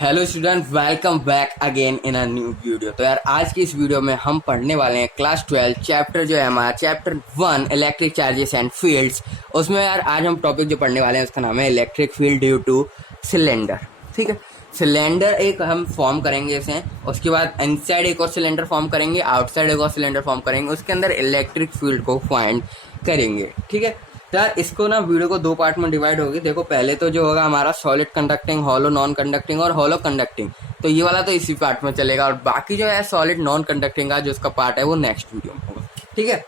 Hello student, welcome back again in a new video. तो यार आज की इस वीडियो में हम पढ़ने वाले हैं क्लास 12 चैप्टर जो है हमारा chapter 1 electric charges and fields. उसमें यार आज हम टॉपिक जो पढ़ने वाले हैं उसका नाम है electric field due two cylinder. ठीक है, सिलेंडर एक हम फॉर्म करेंगे इसे, उसके बाद इनसाइड एक और सिलेंडर फॉर्म करेंगे, आउटसाइड एक और सिलेंडर फॉर्म करेंगे, उसके अंदर इलेक्ट्रिक फील्ड को फाइंड करेंगे। ठीक है, तो यार इसको ना वीडियो को दो पार्ट में डिवाइड होगी। देखो पहले तो जो होगा हमारा solid conducting, hollow non conducting और हॉलो कंडक्टिंग, तो ये वाला तो इसी पार्ट में चलेगा, और बाकी जो है सॉलिड नॉन कंडक्टिंग का जो उसका पार्ट है वो नेक्स्ट वीडियो में होगा। ठीक है,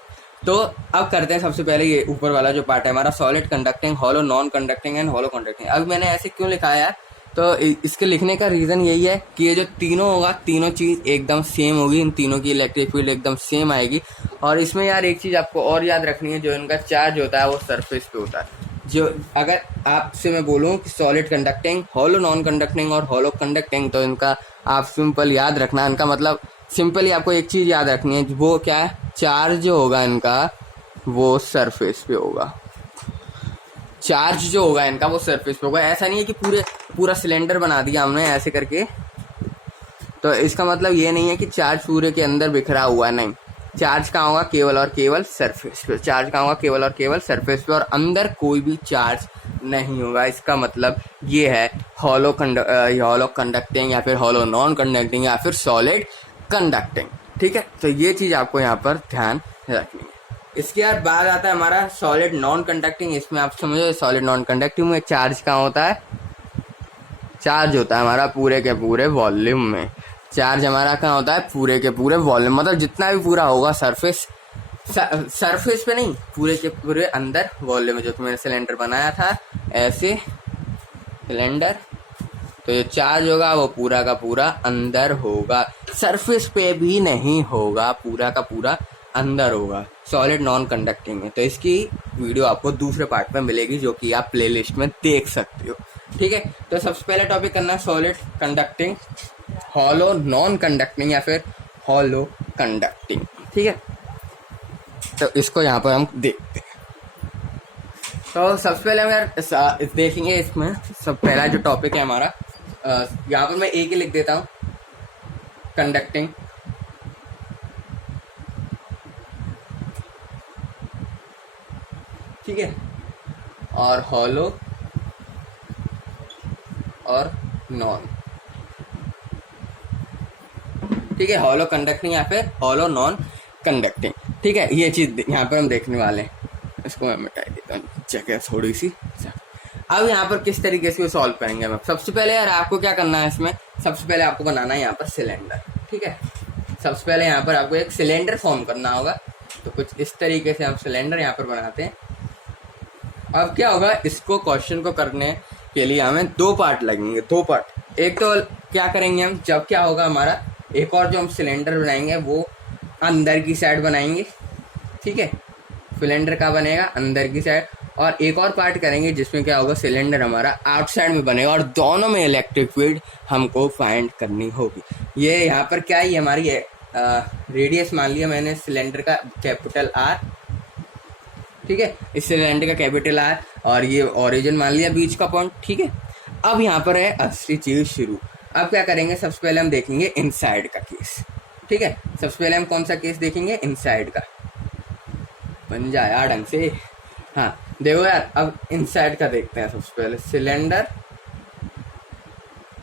तो अब करते हैं सबसे पहले ये ऊपर वाला जो पार्ट है हमारा solid conducting, hollow non conducting and hollow conducting. अब मैंने ऐसे क्यों लिखा है यार, तो इसके लिखने का रीजन यही है कि ये जो तीनों होगा, तीनों चीज एकदम सेम होगी, इन तीनों की इलेक्ट्रिक फील्ड एकदम सेम आएगी। और इसमें यार एक चीज आपको और याद रखनी है, जो इनका चार्ज होता है वो सरफेस पे होता है। जो अगर आपसे मैं बोलूं कि solid conducting, hollow non conducting और हॉलो कंडक्टिंग, तो इनका आप सिंपल याद रखना। इनका मतलब सिंपली आपको एक चीज याद रखनी है, वो क्या है, चार्ज जो होगा इनका वो सरफेस पे होगा। चार्ज जो होगा इनका वो सरफेस पे होगा। ऐसा नहीं है कि पूरा सिलेंडर बना दिया हमने ऐसे करके, तो इसका मतलब ये नहीं है कि चार्ज पूरे के अंदर बिखरा हुआ है, नहीं। चार्ज कहाँ होगा, केवल और केवल सरफेस पे। चार्ज कहाँ होगा, केवल और केवल सरफेस पे, और अंदर कोई भी चार्ज नहीं होगा। इसका मतलब ये है हॉलो कंडक्टिंग या फिर हॉलो नॉन कंडक्टिंग या फिर सॉलिड कंडक्टिंग। ठीक है, तो ये चीज आपको यहाँ पर ध्यान रखनी है। इसके बाद आता है हमारा सॉलिड नॉन कंडक्टिंग। इसमें आप समझो सॉलिड नॉन कंडक्टिंग में चार्ज कहाँ होता है, चार्ज होता है हमारा पूरे के पूरे वॉल्यूम में। चार्ज हमारा कहाँ होता है, पूरे के पूरे वॉल्यूम, मतलब जितना भी पूरा होगा सरफेस पे नहीं, पूरे के पूरे अंदर वॉल्यूम में। जो मैंने सिलेंडर बनाया था ऐसे सिलेंडर, तो ये चार्ज होगा वो पूरा का पूरा अंदर होगा, सरफेस पे भी नहीं होगा, पूरा का पूरा अंदर होगा। सॉलिड नॉन कंडक्टिंग है, तो इसकी वीडियो आपको दूसरे पार्ट में मिलेगी, जो कि आप प्लेलिस्ट में देख सकते हो। ठीक है, तो सबसे पहले टॉपिक करना है solid conducting, hollow non conducting या फिर हॉलो कंडक्टिंग। ठीक है, तो इसको यहाँ पर हम देखते हैं। तो सबसे पहले हम यार देखेंगे, इसमें सब पहला जो टॉपिक है हमारा, यहाँ पर मैं एक ही लिख देता हूँ, कंडक्टिंग। ठीक है, और हॉलो और नॉन। ठीक है, हॉलो कंडक्टिंग या फिर हॉलो नॉन कंडक्टिंग। ठीक है, ये चीज यहाँ पर हम देखने वाले हैं। इसको मैं मिटा देता हूँ जगह थोड़ी सी। अब यहाँ पर किस तरीके से सॉल्व करेंगे हम। सबसे पहले यार आपको क्या करना है, इसमें सबसे पहले आपको बनाना है यहाँ पर सिलेंडर। ठीक है, सबसे पहले यहाँ पर आपको एक सिलेंडर फॉर्म करना होगा। तो कुछ इस तरीके से हम सिलेंडर यहाँ पर बनाते हैं। अब क्या होगा, इसको क्वेश्चन को करने के लिए हमें दो पार्ट लगेंगे, दो पार्ट। एक तो क्या करेंगे हम, जब क्या होगा हमारा एक और जो हम सिलेंडर बनाएंगे वो अंदर की साइड बनाएंगे। ठीक है, सिलेंडर का बनेगा अंदर की साइड, और एक और पार्ट करेंगे जिसमें क्या होगा, सिलेंडर हमारा आउटसाइड में बनेगा, और दोनों में इलेक्ट्रिक फील्ड हमको फाइंड करनी होगी। ये यहाँ पर क्या है, ये हमारी रेडियस मान लिया मैंने सिलेंडर का कैपिटल आर। ठीक है, इस सिलेंडर का कैपिटल आर, और ये ओरिजिन मान लिया बीच का पॉइंट। ठीक है, अब यहाँ पर है असली चीज शुरू। अब क्या करेंगे, सबसे पहले हम देखेंगे इनसाइड का केस। ठीक है, सबसे पहले हम कौन सा केस देखेंगे, इनसाइड का। बन जाए ढंग से। हाँ देखो यार, अब इनसाइड का देखते हैं। सबसे पहले सिलेंडर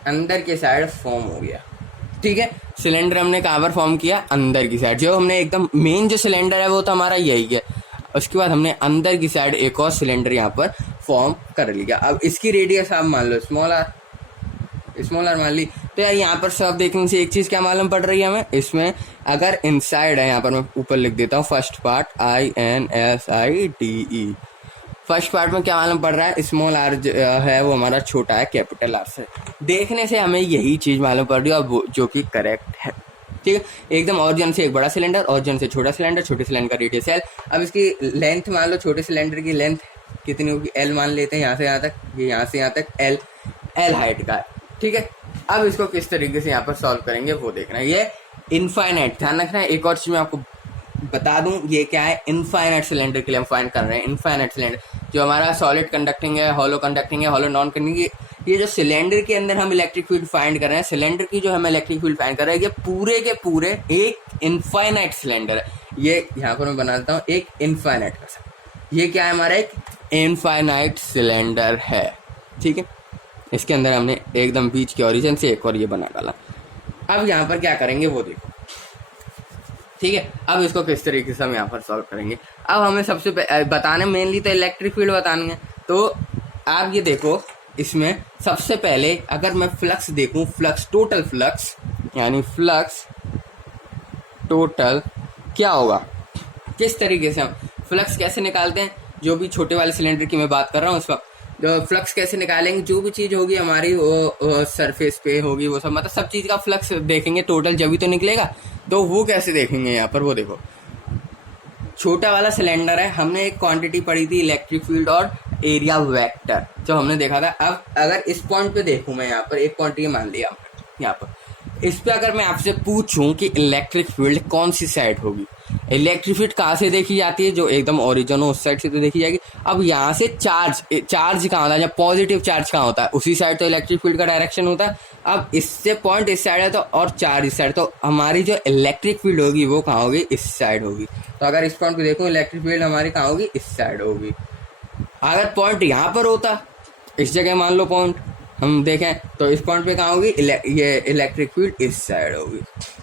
अंदर की साइड फॉर्म हो गया। ठीक है, सिलेंडर हमने कहाँ पर फॉर्म किया, अंदर की साइड। जो हमने एकदम मेन जो सिलेंडर है वो तो हमारा यही है। उसके बाद हमने अंदर की साइड एक और सिलेंडर यहाँ पर फॉर्म कर लिया। अब इसकी रेडियस आप मान लो स्मॉल आर मान ली। तो यार यहाँ पर सब देखने से एक चीज क्या मालूम पड़ रही है हमें, इसमें अगर इनसाइड है, यहाँ पर मैं ऊपर लिख देता हूँ first part INSIDE। First part में क्या मालूम पड़ रहा है, स्मॉल आर है वो हमारा छोटा है कैपिटल आर से। देखने से हमें यही चीज मालूम पड़ रही है, और जो कि करेक्ट है। ठीक है, एकदम ओरिजिन से एक बड़ा सिलेंडर, ओरिजिन से छोटा सिलेंडर, छोटे सिलेंडर का रेडियस L। अब इसकी लेंथ मान लो, छोटे सिलेंडर की लेंथ कितनी होगी, L मान लेते हैं, यहाँ से यहाँ तक, ये यहाँ से यहाँ तक L हाइट का है। ठीक है, अब इसको किस तरीके से यहाँ पर सॉल्व करेंगे वो देखना है। ये इनफाइनाइट, ध्यान रखना है। एक और चीज मैं आपको बता दूं, ये क्या है, इनफाइनाइट सिलेंडर के लिए हम फाइंड कर रहे हैं। इनफाइनाइट सिलेंडर जो हमारा सॉलिड कंडक्टिंग है, हॉलो कंडक्टिंग है, हॉलो नॉन कंडक्टिंग, ये जो सिलेंडर के अंदर हम इलेक्ट्रिक फील्ड फाइंड कर रहे हैं, सिलेंडर की जो हम इलेक्ट्रिक फील्ड फाइंड कर रहे हैं, ये पूरे के पूरे एक इनफाइनाइट सिलेंडर है। ये यहाँ पर मैं बना देता हूँ एक इनफाइनाइट का, ये क्या है हमारा एक इनफाइनाइट सिलेंडर है, ठीक है। इसके अंदर हमने एकदम बीच के ओरिजिन से एक और ये बना डाला। अब यहाँ पर क्या करेंगे वो देखो, ठीक है। अब इसको किस तरीके से हम यहाँ पर सॉल्व करेंगे। अब हमें सबसे बताने मेनली तो इलेक्ट्रिक फील्ड बतानी है। तो आप ये देखो, इसमें सबसे पहले अगर मैं फ्लक्स देखूं, फ्लक्स टोटल फ्लक्स यानी फ्लक्स टोटल क्या होगा, किस तरीके से हम फ्लक्स कैसे निकालते हैं, जो भी छोटे वाले सिलेंडर की मैं बात कर रहा हूँ उस वक्त फ्लक्स कैसे निकालेंगे, जो भी चीज होगी हमारी वो सरफेस पे होगी, वो सब मतलब सब चीज का फ्लक्स देखेंगे टोटल, जब भी तो निकलेगा। तो वो कैसे देखेंगे, यहाँ पर वो देखो, छोटा वाला सिलेंडर है, हमने एक क्वांटिटी पढ़ी थी इलेक्ट्रिक फील्ड और एरिया वेक्टर जो हमने देखा था। अब अगर इस पॉइंट पे देखूं मैं, यहाँ पर एक क्वांटिटी मान लिया यहाँ पर, इस पे अगर मैं आपसे पूछूं कि इलेक्ट्रिक फील्ड कौन सी साइड होगी, इलेक्ट्रिक फील्ड कहाँ से देखी जाती है, जो एकदम ओरिजिन हो उस साइड से तो देखी जाएगी। अब यहाँ से चार्ज कहाँ होता है, जब पॉजिटिव चार्ज कहाँ होता है उसी साइड तो इलेक्ट्रिक फील्ड का डायरेक्शन होता है। अब इससे पॉइंट इस साइड है तो और चार्ज इस साइड, तो हमारी जो इलेक्ट्रिक फील्ड होगी वो कहाँ होगी, इस साइड होगी। तो अगर इस पॉइंट को देखो, इलेक्ट्रिक फील्ड हमारी कहाँ होगी, इस साइड होगी। अगर पॉइंट यहाँ पर होता, इस जगह मान लो पॉइंट हम देखें, तो इस पॉइंट पे कहाँ होगी, ये इलेक्ट्रिक फील्ड इस साइड होगी,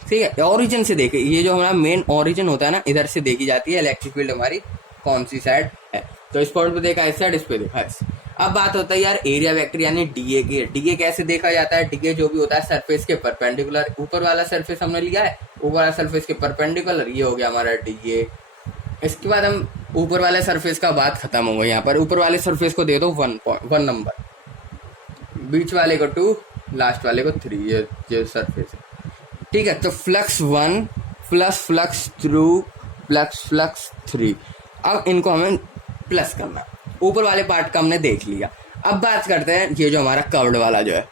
ठीक है। ओरिजिन से देखे, ये जो हमारा मेन ओरिजिन होता है ना, इधर से देखी जाती है इलेक्ट्रिक फील्ड हमारी कौन सी साइड है। तो इस पॉइंट पे देखा इस साइड, इस पे देखा इस। अब बात होता है यार एरिया वेक्टर यानी डीए की। डीए कैसे देखा जाता है, डीए जो भी होता है सरफेस के परपेंडिकुलर, ऊपर वाला सरफेस हमने लिया है, ऊपर वाला सरफेस के परपेंडिकुलर, ये हो गया हमारा डीए। इसके बाद हम ऊपर वाले सरफेस का बात खत्म हो गई। यहाँ पर ऊपर वाले सरफेस को दे दो 1 नंबर, बीच वाले को 2, लास्ट वाले को 3, ये सरफेस है, ठीक है। तो flux 1 plus flux 2 plus flux 3, अब इनको हमें प्लस करना। ऊपर वाले पार्ट का हमने देख लिया। अब बात करते हैं ये जो हमारा कर्व्ड वाला जो है,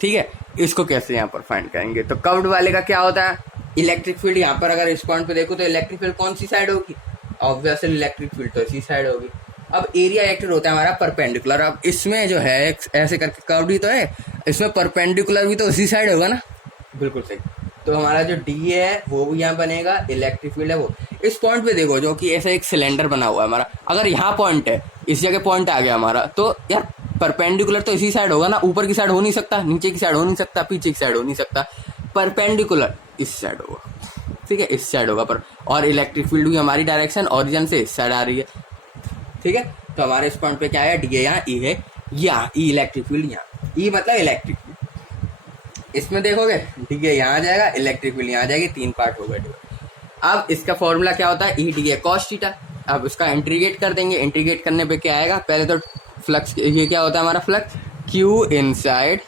ठीक है, इसको कैसे यहाँ पर फाइंड करेंगे। तो कर्व्ड वाले का क्या होता है, इलेक्ट्रिक फील्ड यहाँ पर अगर इस पॉइंट पे देखो तो इलेक्ट्रिक फील्ड कौन सी साइड होगी, ऑब्वियसली इलेक्ट्रिक फील्ड तो इसी साइड होगी। अब एरिया वेक्टर होता है हमारा परपेंडिकुलर। अब इसमें जो है ऐसे करके कर्व ही तो है, इसमें परपेंडिकुलर भी तो उसी साइड होगा ना, बिल्कुल सही। तो हमारा जो डी है वो भी यहाँ बनेगा, इलेक्ट्रिक फील्ड है वो इस पॉइंट पे देखो, जो कि ऐसा एक सिलेंडर बना हुआ है हमारा। अगर यहाँ पॉइंट है, इस जगह पॉइंट आ गया हमारा, तो यार परपेंडिकुलर तो इसी साइड होगा ना, ऊपर की साइड हो नहीं सकता, नीचे की साइड हो नहीं सकता, पीछे की साइड हो नहीं सकता, परपेंडिकुलर इस साइड होगा, ठीक है, इस साइड होगा पर। और इलेक्ट्रिक फील्ड भी हमारी डायरेक्शन ओरिजिन से इस साइड आ रही है, ठीक है। तो हमारे इस पॉइंट पे क्या है, डी है यहाँ, ई है यहाँ, ई इलेक्ट्रिक फील्ड यहाँ, ई मतलब इलेक्ट्रिक फील्ड। इसमें देखोगे डी है यहाँ आ जाएगा, इलेक्ट्रिक फील्ड यहाँ आ जाएगी, 3 पार्ट हो गए। अब इसका फॉर्मूला क्या होता है, ई डी है कॉस थीटा। अब इसका इंटीग्रेट कर देंगे, इंटीग्रेट करने पे क्या आएगा, पहले तो फ्लक्स, ये क्या होता है हमारा flux, Q inside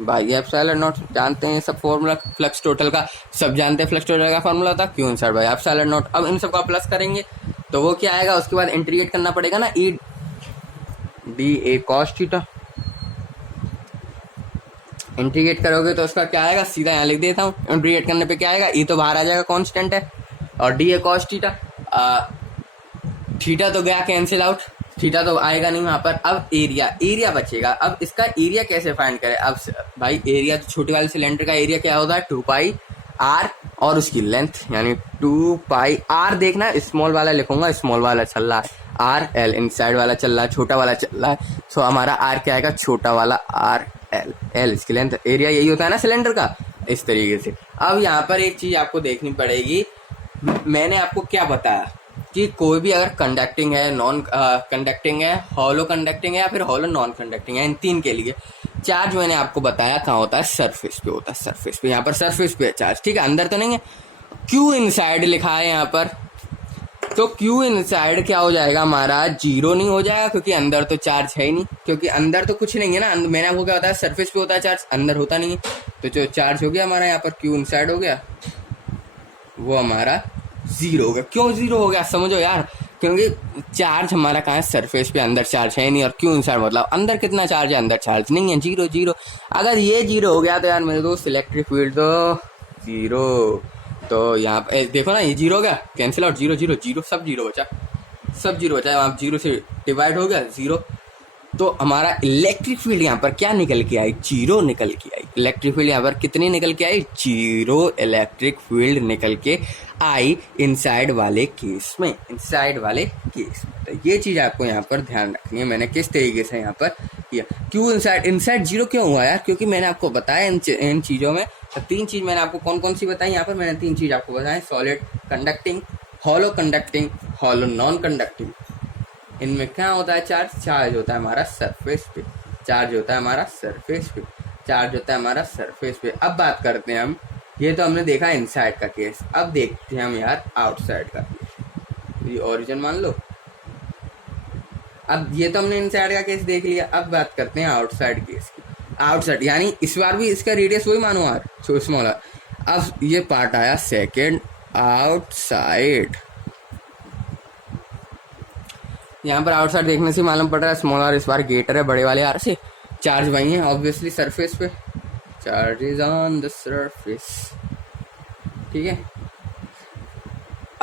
by epsilon not, जानते हैं सब फॉर्मूला फ्लक्स टोटल का, सब जानते हैं फ्लक्स टोटल का फॉर्मूला था Q inside by epsilon not. अब इन सब का प्लस करेंगे तो वो क्या आएगा, उसके बाद इंटीग्रेट करना पड़ेगा ना, E D A cos theta. Integrate करोगे तो उसका क्या आएगा, सीधा यहाँ लिख देता हूँ, इंटीग्रेट करने पे क्या आएगा, ई तो बाहर आ जाएगा कांस्टेंट है, और D A cos theta, theta तो गया कैंसिल आउट, थीटा तो आएगा नहीं वहां पर। अब एरिया बचेगा। अब इसका एरिया कैसे फाइंड करें, अब भाई एरिया तो छोटे वाले सिलेंडर का एरिया क्या होता है, 2 पाई आर और उसकी लेंथ यानी 2 पाई आर। देखना स्मॉल वाला लिखूंगा, स्मॉल वाला चल रहा है, आर एल इनसाइड वाला चल रहा है, छोटा वाला चल रहा है, सो हमारा आर क्या आएगा, छोटा वाला आर एल, एल इसकी लेंथ। एरिया यही होता है ना सिलेंडर का, इस तरीके से। अब यहाँ पर एक चीज आपको देखनी पड़ेगी, मैंने आपको क्या बताया कि कोई भी अगर कंडक्टिंग है, नॉन कंडक्टिंग है, हॉलो कंडक्टिंग है या फिर हॉलो नॉन कंडक्टिंग है, इन 3 के लिए चार्ज मैंने आपको बताया कहाँ होता है, सरफेस पे होता है, सरफेस पे। यहाँ पर सरफेस पे है चार्ज, ठीक है, अंदर तो नहीं है। क्यू इनसाइड लिखा है यहाँ पर, तो क्यू इनसाइड क्या हो जाएगा हमारा, 0 नहीं हो जाएगा क्योंकि अंदर तो चार्ज है ही नहीं, क्योंकि अंदर तो कुछ नहीं है ना। मैंने आपको क्या बताया, सरफेस पे होता है चार्ज, अंदर होता नहीं है। तो जो चार्ज हो गया हमारा यहाँ पर क्यू इनसाइड हो गया, वो हमारा 0 हो गया। क्यों 0 हो गया समझो यार, क्योंकि चार्ज हमारा कहाँ है, सरफेस पे, अंदर चार्ज है नहीं। और क्यों इनसाइड मतलब अंदर कितना चार्ज है, अंदर चार्ज नहीं है, 0 0। अगर ये 0 हो गया तो यार मेरे दोस्त इलेक्ट्रिक फील्ड तो 0। तो यहाँ पे देखो ना, ये 0 हो गया, कैंसिल आउट, 0 0 0, सब 0 बचा, सब 0 बचा, वहाँ 0 से डिवाइड हो गया 0। तो हमारा इलेक्ट्रिक फील्ड यहाँ पर क्या निकल के आई, जीरो निकल के आई। इलेक्ट्रिक फील्ड यहाँ पर कितनी निकल के आई, जीरो इलेक्ट्रिक फील्ड निकल के आई इनसाइड वाले केस में, इनसाइड वाले केस में। तो ये चीज़ आपको यहाँ पर ध्यान रखनी है, मैंने किस तरीके से यहाँ पर किया। क्यों इनसाइड, इनसाइड जीरो क्यों हुआ यार, क्योंकि मैंने आपको बताया इन चीज़ों में, तो 3 चीज़ मैंने आपको कौन कौन सी बताई यहाँ पर, मैंने 3 चीज़ आपको बताएं, solid conducting, hollow conducting, hollow non conducting. इनमें क्या होता है, चार्ज होता है हमारा सरफेस पे, चार्ज होता है हमारा सरफेस पे, चार्ज होता है हमारा सरफेस पे। अब बात करते हैं हम, ये तो हमने देखा इनसाइड का केस, अब देखते हैं हम यार आउटसाइड का केस। ये ओरिजिन मान लो, अब ये तो हमने इनसाइड का केस देख लिया, अब बात करते हैं आउटसाइड केस की। आउटसाइड यानी इस बार भी इसका रेडियस वही मानो यार, सो स्मॉल। अब ये पार्ट आया सेकेंड, आउटसाइड। यहाँ पर आउटसाइड देखने से मालूम पड़ रहा है स्मॉल आर इस बार ग्रेटर है बड़े वाले आर से, चार्ज वही है ऑब्वियसली सरफेस पे, charge is on the surface, ठीक है।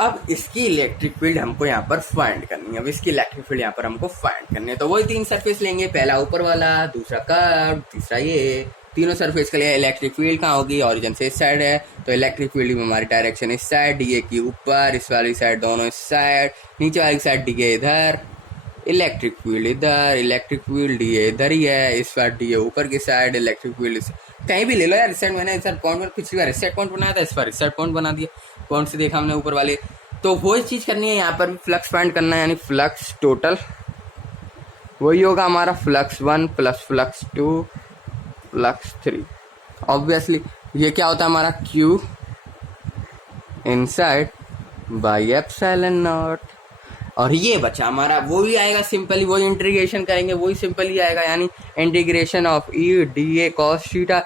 अब इसकी इलेक्ट्रिक फील्ड हमको यहाँ पर फाइंड करनी है, अब इसकी इलेक्ट्रिक फील्ड यहाँ पर हमको फाइंड करनी है। तो वही 3 सरफेस लेंगे, पहला ऊपर वाला, दूसरा कर्व, तीसरा ये। तीनों सरफेस के लिए इलेक्ट्रिक फील्ड कहाँ होगी, ओरिजिन से इस साइड है, तो इलेक्ट्रिक फील्ड में हमारी डायरेक्शन इस साइड, डीए की ऊपर, इस वाली साइड दोनों इस साइड, नीचे वाली साइड डीए इधर, इलेक्ट्रिक फील्ड इधर, इलेक्ट्रिक फील्ड डीए इधर ही है, इस बार डीए ऊपर की साइड, इलेक्ट्रिक फील्ड कहीं भी ले लो यार। इस साइड मैंने इस साइड पॉइंट पर पिछली बार इस साइड पॉइंट बनाया था, इस बार इस साइड पॉइंट बना दिया, पॉइंट से देखा हमने ऊपर वाले। तो वही चीज करनी है यहाँ पर भी, फ्लक्स फाइंड करना है, यानी फ्लक्स टोटल वही होगा हमारा, flux 1 plus flux 2 flux 3। Obviously ये क्या होता है हमारा, Q inside by epsilon not. और ये बचा हमारा, वो भी आएगा सिंपली, वही इंटीग्रेशन करेंगे वही सिंपली ही आएगा, यानी integration of E D A cos theta.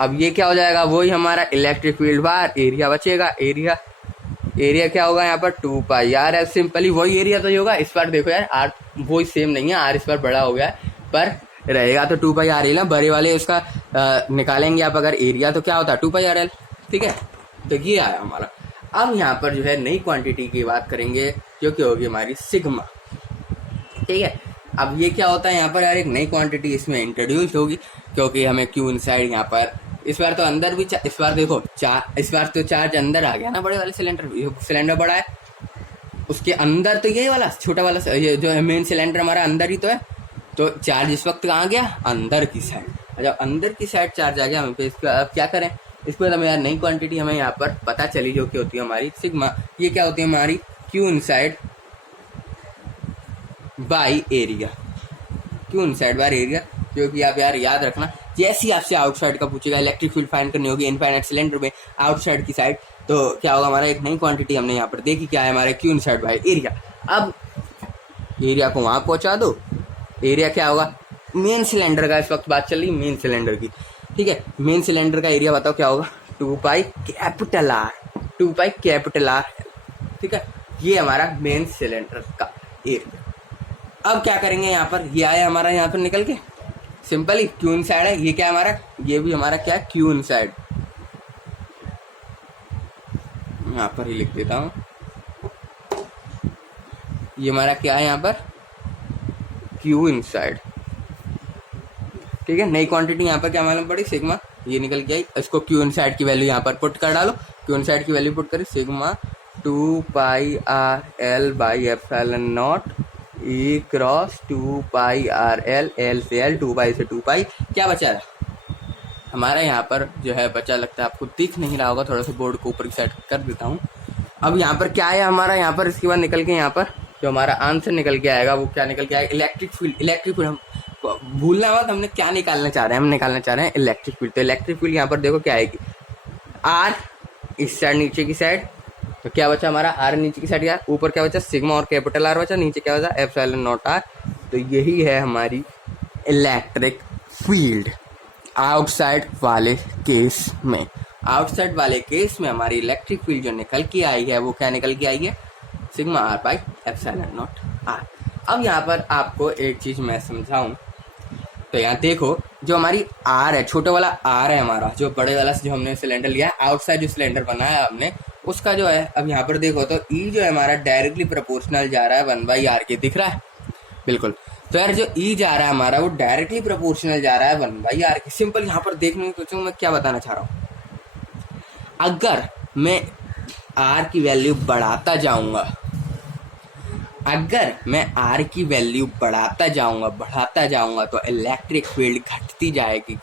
अब ये क्या हो जाएगा, वही हमारा इलेक्ट्रिक फील्ड बार, एरिया बचेगा, एरिया क्या होगा यहाँ पर 2 पाई आर है, सिंपली वही एरिया तो ही होगा। इस बार देखो यार आर वही सेम नहीं है, आर इस बार बड़ा हो गया है, पर रहेगा तो 2 पाई आर एल, बड़े वाले उसका निकालेंगे आप अगर एरिया, तो क्या होता है 2 पाई आर एल, ठीक है। तो ये आया हमारा। अब यहाँ पर जो है नई क्वांटिटी की बात करेंगे, जो कि होगी हमारी सिग्मा, ठीक है। अब ये क्या होता है यहाँ पर यार, एक नई क्वांटिटी इसमें इंट्रोड्यूस होगी, क्योंकि हमें क्यू इनसाइड यहाँ पर इस बार तो अंदर भी, इस बार देखो इस बार तो चार्ज अंदर आ गया ना, बड़े वाले सिलेंडर बड़ा है, उसके अंदर तो यही वाला छोटा वाला ये जो है मेन सिलेंडर हमारा अंदर ही तो है, तो चार्ज इस वक्त कहाँ गया, अंदर की साइड। जब अंदर की साइड चार्ज आ गया हमें, इसको अब क्या करें, इसको हमें यार नई क्वांटिटी हमें यहाँ पर पता चली, जो कि होती है हमारी सिग्मा। ये क्या होती है हमारी, Q inside by area, Q inside by area. क्योंकि आप यार याद रखना, जैसे ही आपसे आउटसाइड का पूछेगा, इलेक्ट्रिक फील्ड फाइंड करनी होगी इनफाइनाइट सिलेंडर में आउटसाइड की साइड, तो क्या होगा हमारा, एक नई क्वांटिटी हमने यहाँ पर देखी, क्या है हमारे क्यू इनसाइड बाई एरिया। अब एरिया को वहां पहुंचा दो, एरिया क्या होगा, मेन सिलेंडर का इस वक्त बात चल रही मेन सिलेंडर की, ठीक है। मेन सिलेंडर का एरिया बताओ क्या होगा, 2 pi capital R, 2 pi capital R, ठीक है। ये हमारा मेन सिलेंडर का एरिया। अब क्या करेंगे यहाँ पर, ये आया हमारा यहाँ पर निकल के, सिंपली क्यू इनसाइड है, ये क्या है हमारा, ये भी हमारा क्या है, क्यू इनसाइड। यहाँ पर ही लिख देता हूँ, ये हमारा क्या है यहाँ पर, क्यू इनसाइड, ठीक है। नई क्वांटिटी यहाँ पर क्या मालूम पड़ी, सिग्मा, ये निकल के आई। इसको क्यू इनसाइड की वैल्यू यहाँ पर पुट कर डालो, क्यू इनसाइड की वैल्यू पुट करी, sigma 2 pi R L by epsilon not E cross 2 pi R L, L से एल, 2 पाई से 2 पाई। क्या बचा हमारा यहाँ पर जो है, बचा लगता है आपको दिख नहीं रहा होगा, थोड़ा सा बोर्ड को ऊपर की साइड कर देता हूँ। अब यहाँ पर क्या है हमारा, यहाँ पर इसके बाद निकल के यहाँ पर जो हमारा आंसर निकल के आएगा, वो क्या निकल के आएगा, इलेक्ट्रिक फील्ड। इलेक्ट्रिक फील्ड हम भूलना मत, हमने क्या निकालना चाह रहे हैं, हम निकालना चाह रहे हैं इलेक्ट्रिक फील्ड। तो इलेक्ट्रिक फील्ड यहाँ पर देखो क्या आएगी, आर इस साइड नीचे की साइड, तो क्या बचा हमारा, आर नीचे की साइड गया, ऊपर क्या बचा, सिग्मा और कैपिटल आर बचा, नीचे क्या बचा, एप्सिलॉन नॉट आर। तो यही है हमारी इलेक्ट्रिक फील्ड आउटसाइड वाले केस में। आउटसाइड वाले केस में हमारी इलेक्ट्रिक फील्ड जो निकल के आई है, वो क्या निकल के आई है, sigma R by epsilon naught R. अब यहाँ पर आपको एक चीज मैं समझाऊं, तो यहाँ देखो जो हमारी आर है, छोटा वाला आर है हमारा, जो बड़े वाला जो हमने सिलेंडर लिया है, आउटसाइड जो सिलेंडर बनाया हमने, उसका जो है, अब यहाँ पर देखो तो ई जो है हमारा डायरेक्टली प्रोपोर्शनल जा रहा है 1/r के, दिख रहा है बिल्कुल। तो यार जो ई जा रहा है हमारा वो डायरेक्टली प्रोपोर्शनल जा रहा है 1/r के। सिंपल यहाँ पर देखने की सोचूं मैं क्या बताना चाह रहा हूँ, अगर मैं r की वैल्यू बढ़ाता जाऊंगा, अगर मैं r की वैल्यू बढ़ाता जाऊंगा तो इलेक्ट्रिक फील्ड घटती जाएगी,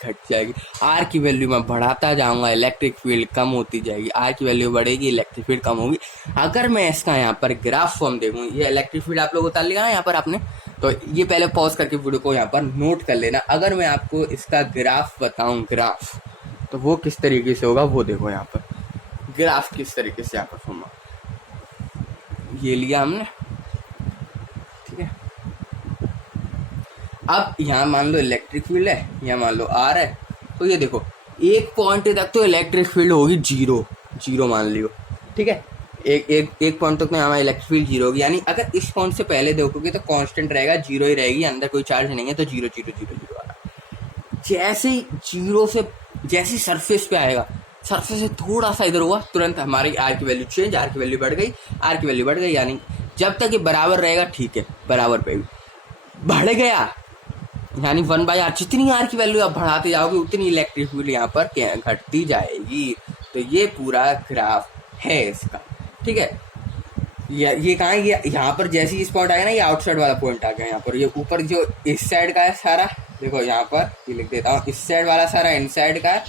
r की वैल्यू मैं बढ़ाता जाऊंगा, इलेक्ट्रिक फील्ड कम होती जाएगी, r की वैल्यू बढ़ेगी, इलेक्ट्रिक फील्ड कम होगी। अगर मैं इसका यहाँ पर ग्राफ फॉर्म देखूँ, ये इलेक्ट्रिक फील्ड आप लोग उतार लिया ना यहाँ पर आपने, तो ये पहले पॉज करके वीडियो को यहाँ पर नोट कर लेना। अगर मैं आपको इसका ग्राफ बताऊं, ग्राफ तो वो किस तरीके से होगा वो देखो। यहाँ पर ग्राफ किस तरीके से यहाँ पर फॉर्म, ये लिया हमने, ठीक है। अब यहाँ मान लो इलेक्ट्रिक फील्ड है, यहाँ मान लो आर है, तो ये देखो एक पॉइंट तक तो इलेक्ट्रिक फील्ड होगी जीरो मान लियो, ठीक है। एक पॉइंट तक तो यहाँ इलेक्ट्रिक फील्ड जीरो होगी, यानी अगर इस पॉइंट से पहले देखोगे तो कांस्टेंट रहेगा, जीरो ही रहेगी, अंदर कोई चार्ज नहीं है तो जीरो जीरो जीरो जीरो आ रहा। जैसे ही जीरो से जैसे सरफेस पे आएगा, सरफेस से थोड़ा सा इधर हुआ, तुरंत हमारी आर की वैल्यू चेंज, आर की वैल्यू बढ़ गई, यानी जब तक ये बराबर रहेगा ठीक है, बराबर पे बढ़ गया यानी 1/r, जितनी आर की वैल्यू आप बढ़ाते जाओगे उतनी इलेक्ट्रिक फील्ड यहाँ पर घटती जाएगी। तो ये पूरा ग्राफ है इसका, ठीक है। ये कहाँ है, ये यहाँ पर जैसे ही इस पॉइंट आएगा ना, ये आउटसाइड वाला पॉइंट आ गया यहाँ पर। ये ऊपर जो इस साइड का है सारा, देखो यहाँ पर ये लिख देता हूँ, इस साइड वाला सारा इनसाइड का है,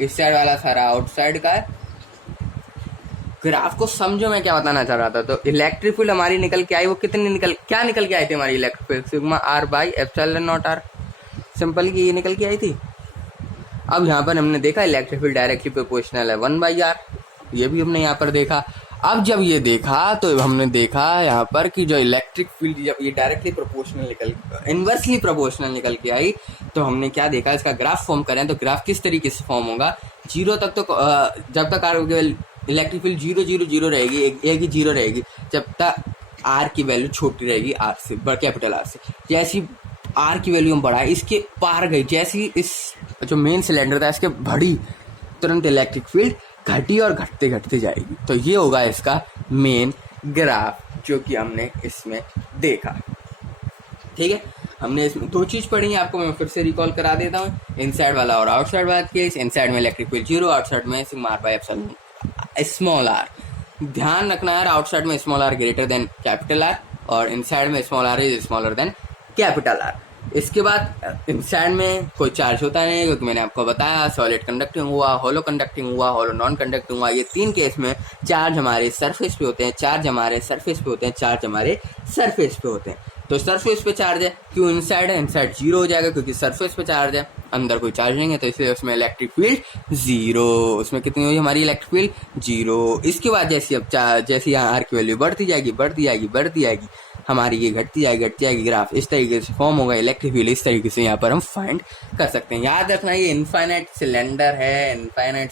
इस साइड वाला सारा आउटसाइड का है। ग्राफ को समझो मैं क्या बताना चाह रहा था। तो इलेक्ट्रिक फील्ड हमारी निकल के आई, वो कितनी क्या निकल के आई थी हमारी electric field, sigma r/ε0r, simple की ये निकल के आई थी। अब यहाँ पर हमने देखा इलेक्ट्रिक फील्ड डायरेक्टली प्रोपोर्शनल है 1/r, ये भी हमने यहाँ पर देखा। अब जब ये देखा तो हमने देखा यहाँ पर कि जो इलेक्ट्रिक फील्ड जब ये डायरेक्टली प्रोपोर्शनल इनवर्सली प्रोपोर्शनल निकल के आई, तो हमने क्या देखा, इसका ग्राफ फॉर्म करें तो ग्राफ किस तरीके से फॉर्म होगा, जीरो तक तो जब तक इलेक्ट्रिक फील्ड 0 0 0 रहेगी, एक ही जीरो रहेगी, जब तक आर की वैल्यू छोटी रहेगी आर से, कैपिटल आर से। जैसी आर की वैल्यू हम बढ़ाए, इसके पार गई, जैसी इस जो मेन सिलेंडर था इसके बढ़ी, तुरंत इलेक्ट्रिक फील्ड घटी और घटते घटते जाएगी। तो ये होगा इसका मेन ग्राफ जो कि हमने इसमें देखा, ठीक है। हमने इसमें दो चीज पढ़ी है, आपको मैं फिर से रिकॉल करा देता हूँ, इनसाइड वाला और आउटसाइड वाला केस। इनसाइड में इलेक्ट्रिक फील्ड 0, आउटसाइड में सिग्मा r/ε स्मॉल आर। ध्यान रखना है आउटसाइड में small R greater than capital R और इनसाइड में small R is smaller than capital R. इसके बाद इनसाइड में कोई चार्ज होता नहीं, क्योंकि मैंने आपको बताया सॉलिड कंडक्टिंग हुआ, होलो कंडक्टिंग हुआ, होलो नॉन कंडक्टिंग हुआ। ये तीन केस में चार्ज हमारे सरफेस पे होते हैं, चार्ज हमारे सरफेस पे होते हैं, चार्ज हमारे सरफेस पे होते हैं। तो सरफेस पे चार्ज है, क्यों इनसाइड है, इनसाइड जीरो हो जाएगा क्योंकि सरफेस पे चार्ज है, अंदर कोई चार्ज नहीं है, तो इसलिए उसमें इलेक्ट्रिक फील्ड जीरो। उसमें कितनी हुई हमारी इलेक्ट्रिक फील्ड जीरो। इसके बाद जैसे यहाँ आर की वैल्यू बढ़ती जाएगी, हमारी ये घटती जाएगी, ग्राफ इस तरीके से फॉर्म होगा, इलेक्ट्रिक फील्ड इस तरीके से यहाँ पर हम फाइंड कर सकते हैं। याद रखना ये इनफाइनाइट सिलेंडर है, इनफाइनाइट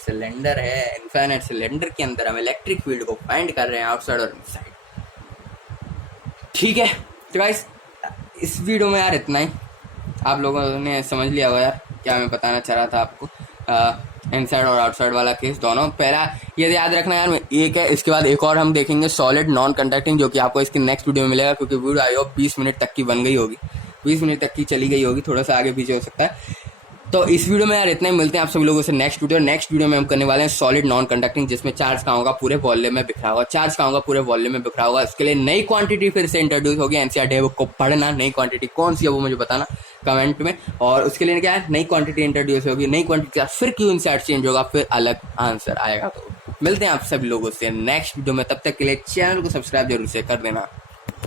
सिलेंडर के अंदर हम इलेक्ट्रिक फील्ड को फाइंड कर रहे हैं आउटसाइड और इनसाइड, ठीक है। तो गाइस इस वीडियो में यार इतना ही, आप लोगों ने समझ लिया होगा यार क्या मैं बताना चाह रहा था आपको, इनसाइड और आउटसाइड वाला केस दोनों। पहला ये याद रखना यार में एक है, इसके बाद एक और हम देखेंगे सॉलिड नॉन कंडक्टिंग, जो कि आपको इसके नेक्स्ट वीडियो में मिलेगा, क्योंकि वीडियो आई होप 20 मिनट तक की बन गई होगी, 20 मिनट तक की चली गई होगी, थोड़ा सा आगे पीछे हो सकता है। तो इस वीडियो में यार इतना ही, मिलते हैं आप सभी लोगों से नेक्स्ट वीडियो में हम करने वाले हैं सॉलिड नॉन कंडक्टिंग, जिसमें चार्ज कहाँ होगा, पूरे वॉल्यूम में बिखरा होगा, इसके लिए नई क्वांटिटी फिर से इंट्रोड्यूस होगी। एनसीईआरटी बुक को पढ़ना, नई क्वांटिटी कौन सी है वो मुझे बताना कमेंट में, और उसके लिए क्या है, नई क्वांटिटी इंट्रोड्यूस होगी, नई क्वांटिटी फिर क्यों इनसाइड चेंज होगा, फिर अलग आंसर आएगा। तो मिलते हैं आप सभी लोगों से नेक्स्ट वीडियो में, तब तक के लिए चैनल को सब्सक्राइब जरूर से कर देना।